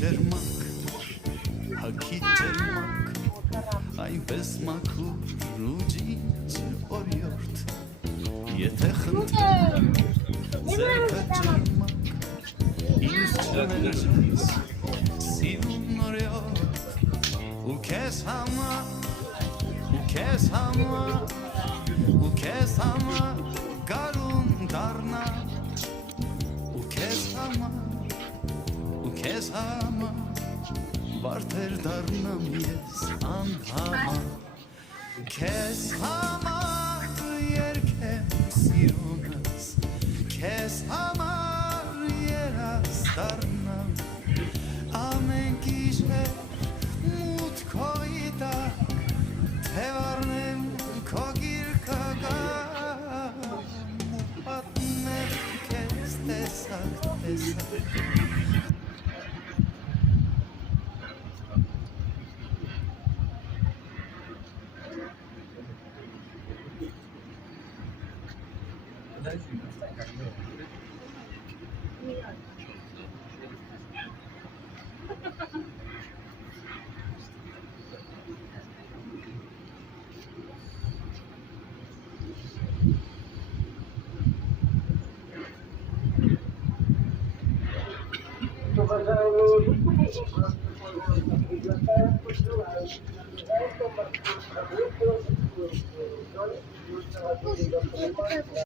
ջերմակ հագի ջերմակ այնպես մաքուր ու ջինջ օրիորդ եթե խնդրեմ ձերքը ջերմակ ինձ չներես սիրուն օրիորդ ու քեզ համար գարուն դառնա ու քեզ համար վարդեր դառնամ ես անհամար քեզ համար երգեմ սիրունս քեզ համար երաս դառնամ ամեն գիշեր մուտքովի տակ թե վառնեմ քո գիրկը գամ ու պատմեմ քեզ տեսակ Thank you.